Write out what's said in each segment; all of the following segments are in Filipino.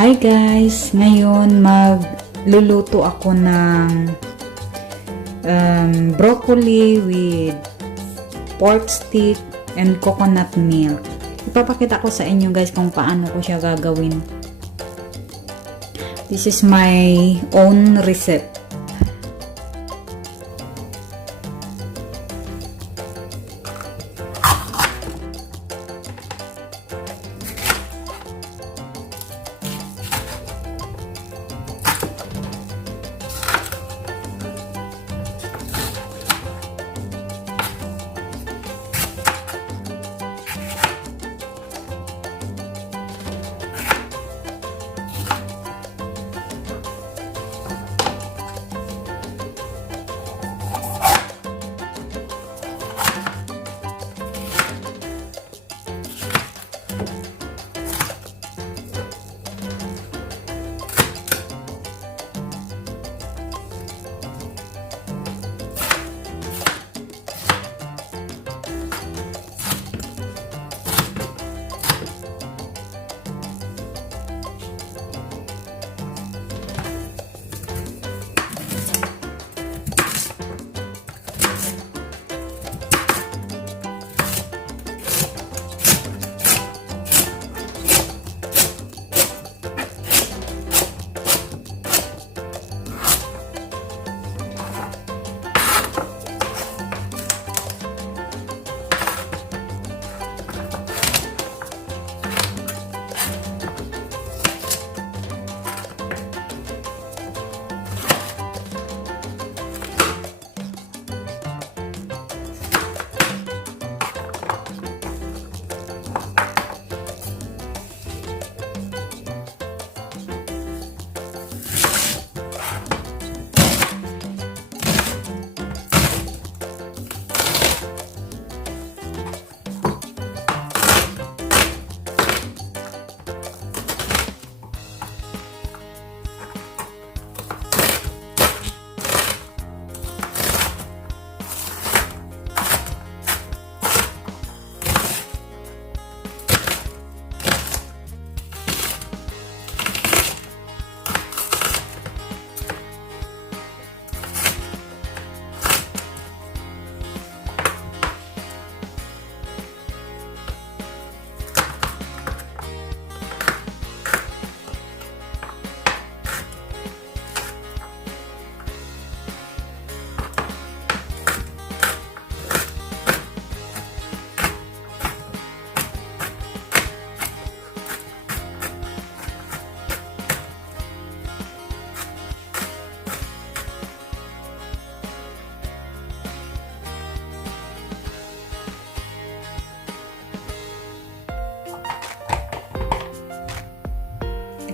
Hi guys! Ngayon magluluto ako ng broccoli with pork stick and coconut milk. Ipapakita ko sa inyo guys kung paano ko siya gagawin. This is my own recipe.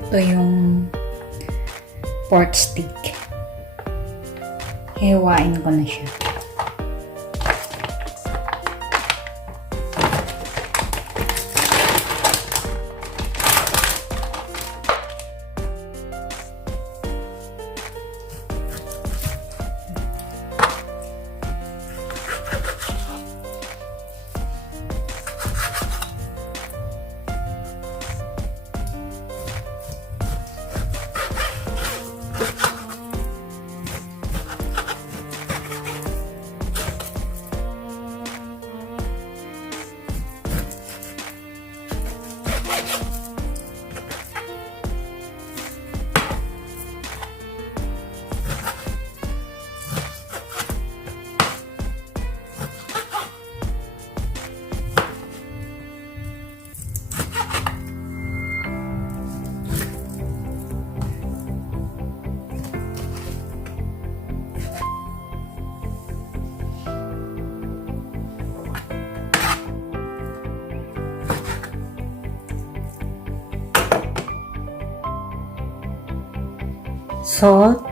Ito yung pork stick. Hiwain ko na siya. Salt,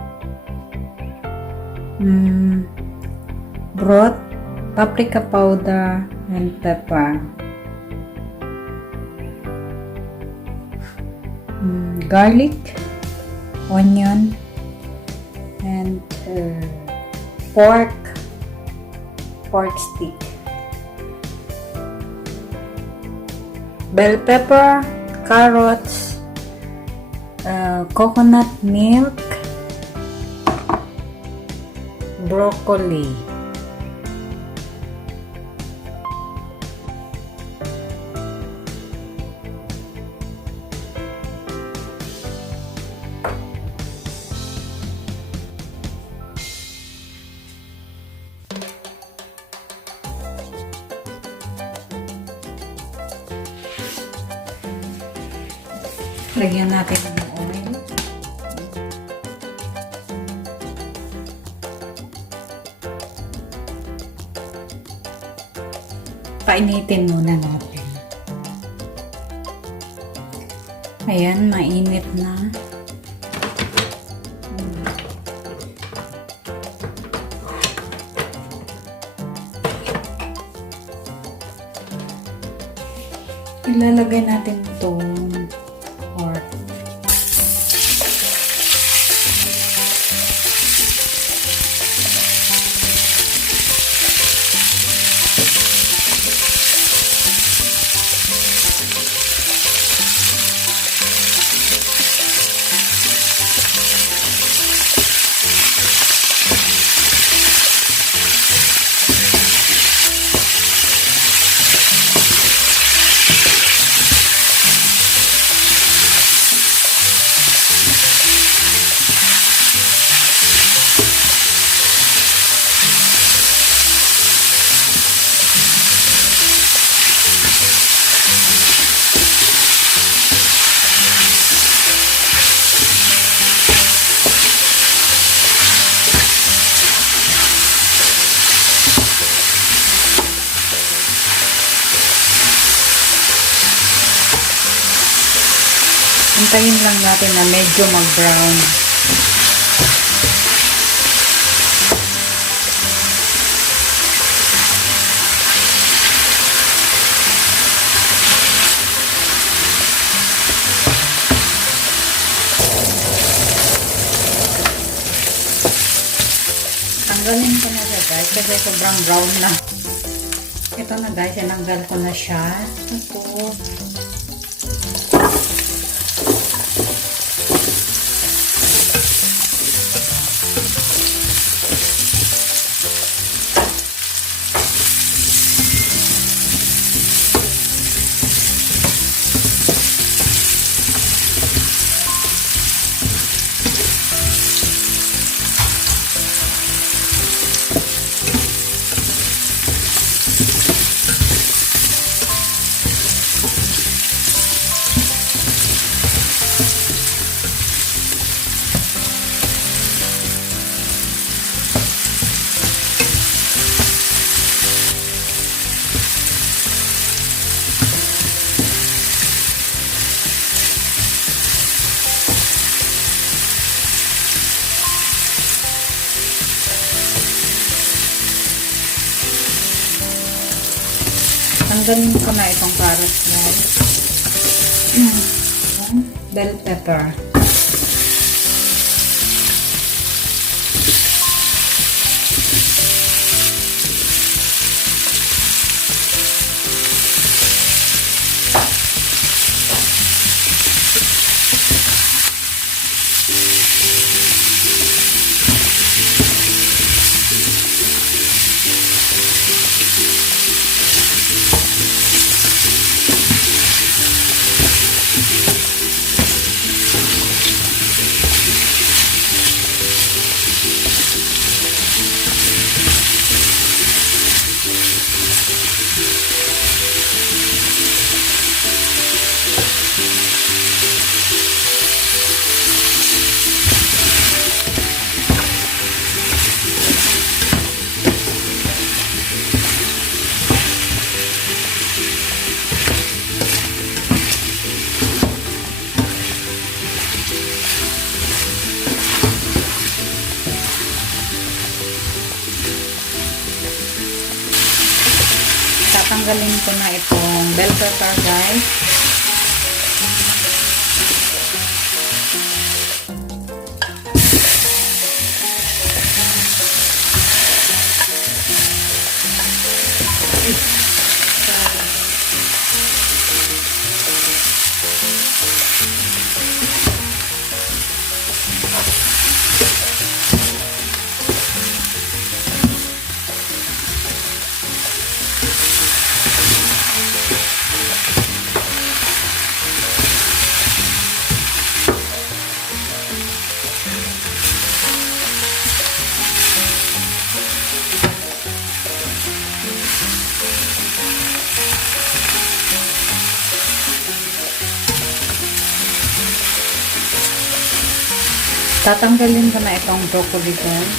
broth, paprika powder, and pepper. Garlic, onion, and pork stick. Bell pepper, carrots, coconut milk, broccoli, lagyan natin ng oil. Painitin muna natin. Ayan, mainit na. Ilalagay natin itong pork. Hintayin lang natin na medyo mag-brown. Tanggalin ko na siya guys kasi sobrang brown na. Ito na guys, tinanggal ko na siya. Tapos tanggalin ko na itong carrot guys. Bell pepper. Tatanggalin ko na itong bell pepper guys. Tatanggalin ko na itong broccoli guys.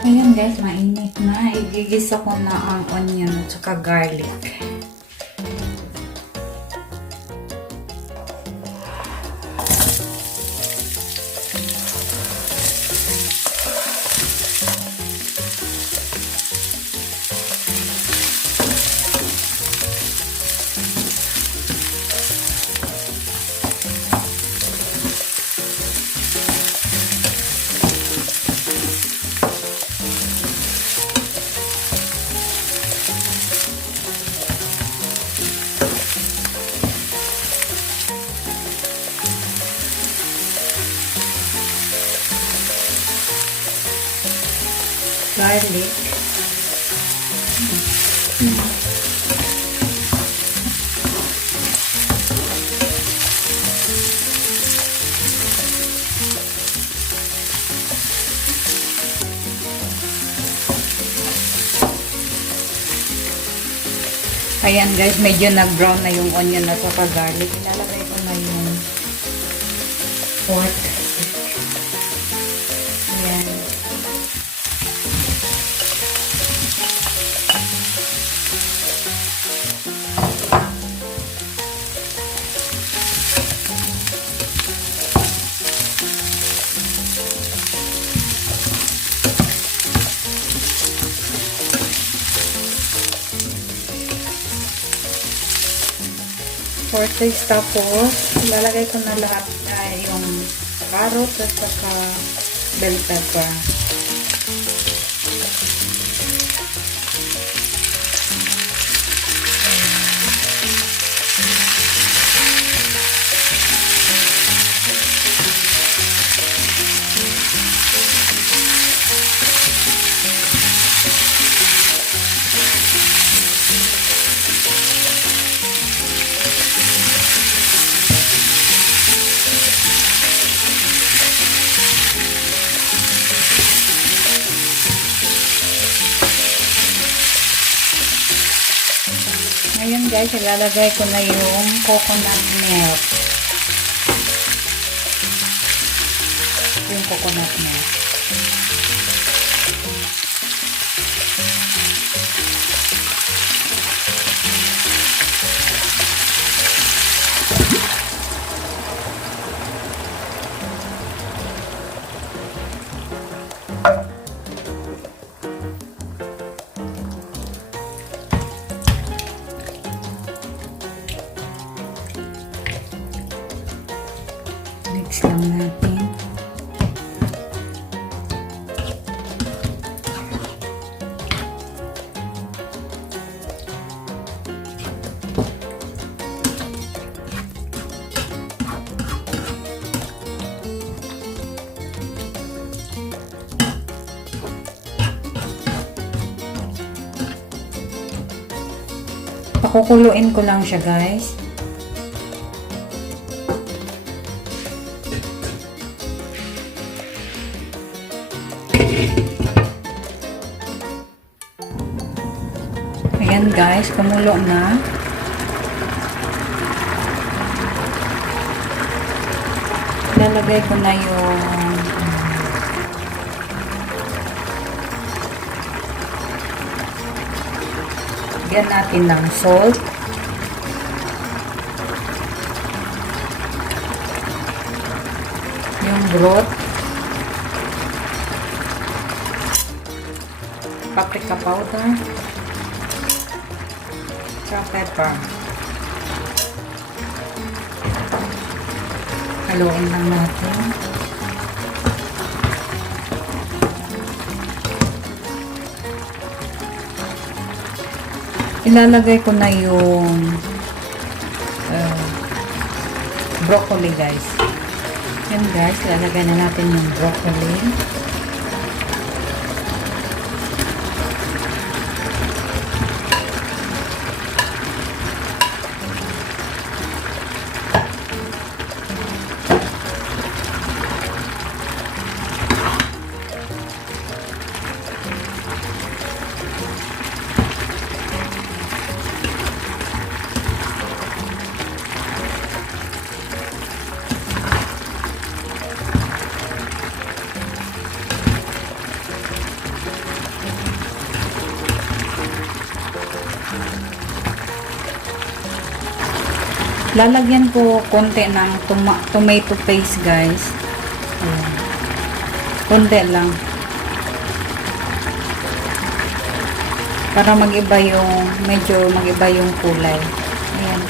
Ayan guys, mainit na. Igigisa ko na ang onion at saka garlic. Garlic. Ayan guys, medyo nag-brown na yung onion at saka garlic. Ilalagay ko na yung pork. Ayan. Pork, tapos ilalagay ko na lahat yung carrot at saka bell pepper. Ayan guys, ilalagay ko na yung coconut milk. Yung coconut milk. Mix lang natin. Pakukuluin ko lang siya guys. Ayan guys, kumulo na. Lalagay ko na yung lagyan natin ng salt. Yung broth. Paprika powder. Pepper. Haluin lang natin. Ilalagay ko na yung broccoli guys. Yan guys, ilalagay na natin yung broccoli. Lalagyan ko konti ng tomato paste, guys. Ayan. Konti lang. Para mag-iba yung, medyo mag-iba yung kulay. Ayan.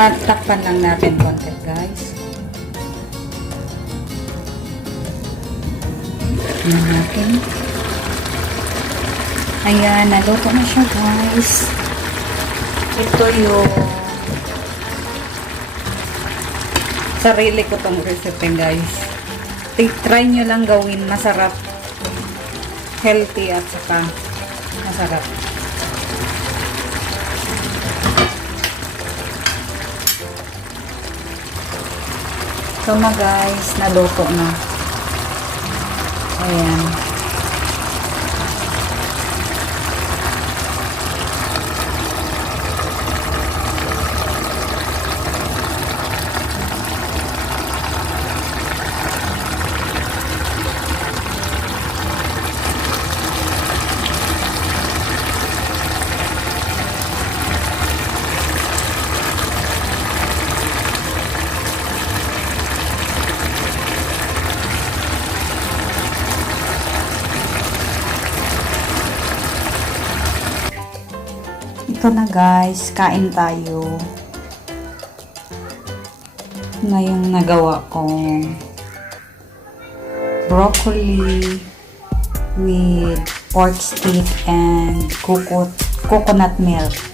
Takpan lang natin konti, guys. Ayan natin. Ayan, naluto na siya, guys. Ito yung sarili ko tong recipe, guys. Try nyo lang gawin. Masarap. Healthy at saka masarap. So na, guys, naluto na. Ayan. Ito na, guys, kain tayo. Na yung nagawa kong broccoli with pork stick and coconut milk.